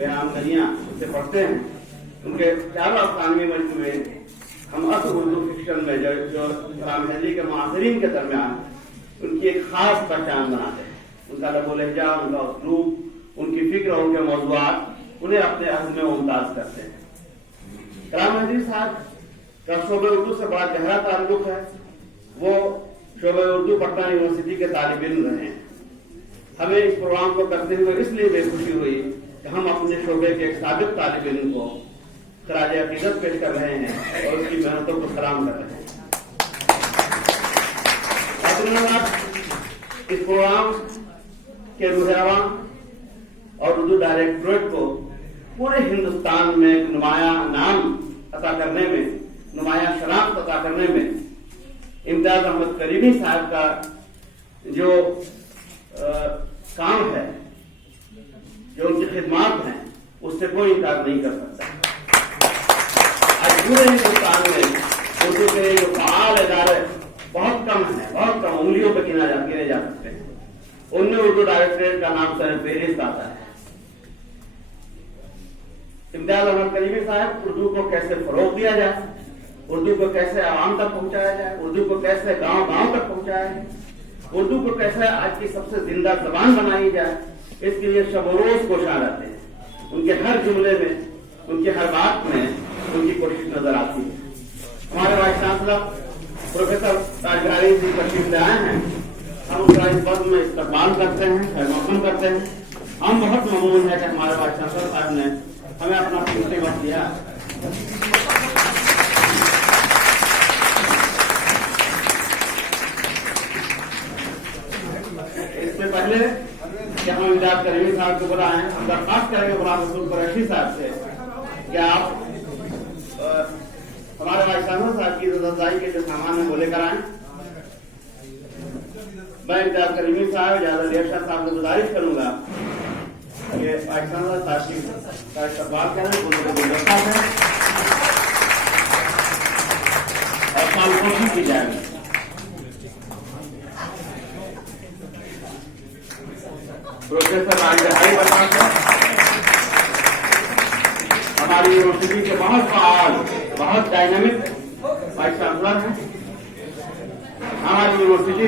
بیان گریاں اسے پڑھتے ہیں، ان کے چاروں افسانوی مجموعے ہم اصل اردو فکشن میں جو کلام ہیدری کے معاصرین کے درمیان ان کی ایک خاص پہچان بناتے ہیں. ان کا لب و لہجہ، ان کا اسلوب، ان کی فکر اور ان کے موضوعات انہیں اپنے عزم میں ممتاز کرتے ہیں. کلام ہیدری صاحب کا شعبہ اردو سے بڑا گہرا تعلق ہے. وہ شعبہ اردو پٹنہ یونیورسٹی کے طالب علم رہے ہیں. ہمیں اس پروگرام کو کرتے ہوئے اس لیے بے خوشی ہوئی کہ ہم اپنے شعبے کے ایک سابق طالب علم کو خراج عقیدت پیش کر رہے ہیں اور اس کی محنتوں کو سلام کر رہے ہیں. اس پروگرام کے رہنما اور اردو ڈائریکٹوریٹ کو پورے ہندوستان میں ایک نمایاں نام عطا کرنے میں، نمایاں شناخت عطا کرنے میں امتیاز احمد کریمی صاحب کا جو کام ہے، جو ان کی خدمات ہیں، اس سے کوئی انکار نہیں کر سکتا. آج پورے ہندوستان میں اردو کے جو فعال ادارے بہت کم ہیں، بہت کم، انگلیوں پہ گنے جا سکتے ہیں. ان میں اردو ڈائریکٹوریٹ کا نام سر فہرست آتا ہے. امتیاز احمد کریمی صاحب اردو کو کیسے فروغ دیا جائے، اردو کو کیسے عوام تک پہنچایا جائے، اردو کو کیسے گاؤں گاؤں تک پہنچایا جائے، اردو کو کیسے آج کی سب سے زندہ زبان بنائی جائے، اس کے لیے شب و روز کوشاں رہتے ہیں. ان کے ہر جملے میں، ان کی ہر بات میں ان کی کوشش نظر آتی ہے. ہمارے وائس چانسلر پروفیسر راج بہاری جی تشریف لے آئے ہیں. ہم ان کا اس وقت میں استقبال کرتے ہیں، خیر مقدم کرتے ہیں. ہم بہت ممنون ہیں کہ ہمارے وائس چانسلر صاحب نے ہمیں اپنا قیمتی وقت دیا. اس سے پہلے کہ ہم امتیاز کریمی صاحب کو بلائیں، ہم درخواست کریں گے غلام رسول قریشی صاحب سے کہ آپ ہمارے وائس چانسلر صاحب کی رضائی کے جو سامان ہیں وہ لے کر آئیں. میں امتیاز کریمی صاحب اجازت علی شاہ صاحب کو گزارش کروں گا کہ وائس چانسلر صاحب کا استقبال کریں، گلدستہ ہے اور سال کوشش کی جائے گی. پروفیسر راج بہاری بتا ہماری یونیورسٹی کے بہت فعال، بہت ڈائنامک وائس چانسلر ہیں. ہماری یونیورسٹی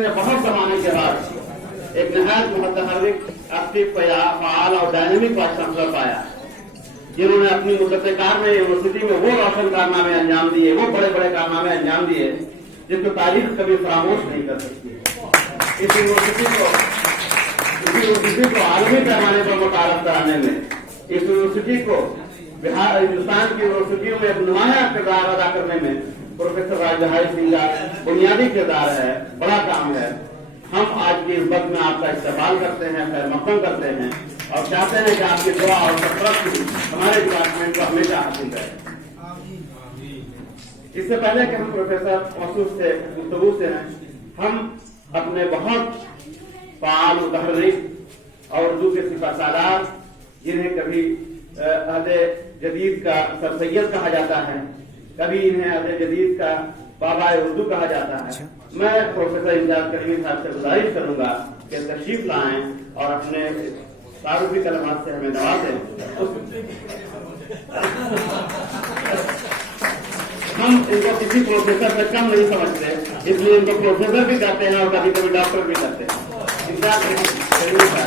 نے بہت زمانے کے بعد ایک نہایت متحرک، ایکٹیو، فعال اور ڈائنامک وائس چانسلر پایا، جنہوں نے اپنی مدت کار میں یونیورسٹی میں وہ روشن کارنامے انجام دیے، وہ بڑے بڑے کارنامے انجام دیے جن کو تاریخ کبھی فراموش نہیں کر سکتی. اس یونیورسٹی کو عالمی پیمانے پر متعارف کرانے میں، اس یونیورسٹی کو ہندوستان کی یونیورسٹیوں میں ایک نمایاں کردار ادا کرنے میں پروفیسر راج بہاری سنگھ کا بنیادی کردار ہے، بڑا کام ہے. ہم آج کے اس وقت میں آپ کا استقبال کرتے ہیں، خیر مقدم کرتے ہیں اور چاہتے ہیں کہ آپ کی دعا اور سرپرستی ہمارے ڈپارٹمنٹ کو ہمیشہ حاصل کرے. اس سے پہلے کہ ہم پروفیسر موصوف سے گفتگو سے ہیں، ہم اپنے بہت فعال متحرک اور اردو کے سپہ سالار، جنہیں کبھی عہد جدید کا سر سید کہا جاتا ہے، کبھی انہیں عہد جدید کا بابا اردو کہا جاتا ہے، میں پروفیسر امتیاز کریمی صاحب سے گزارش کروں گا کہ تشریف لائیں اور اپنے تعارفی کلمات سے ہمیں نوازیں. ہم ان کو کسی پروفیسر سے کم نہیں سمجھتے، اس لیے ان کو پروفیسر بھی کہتے ہیں اور کبھی کبھی ڈاکٹر بھی کہتے ہیں. امتیاز کریمی صاحب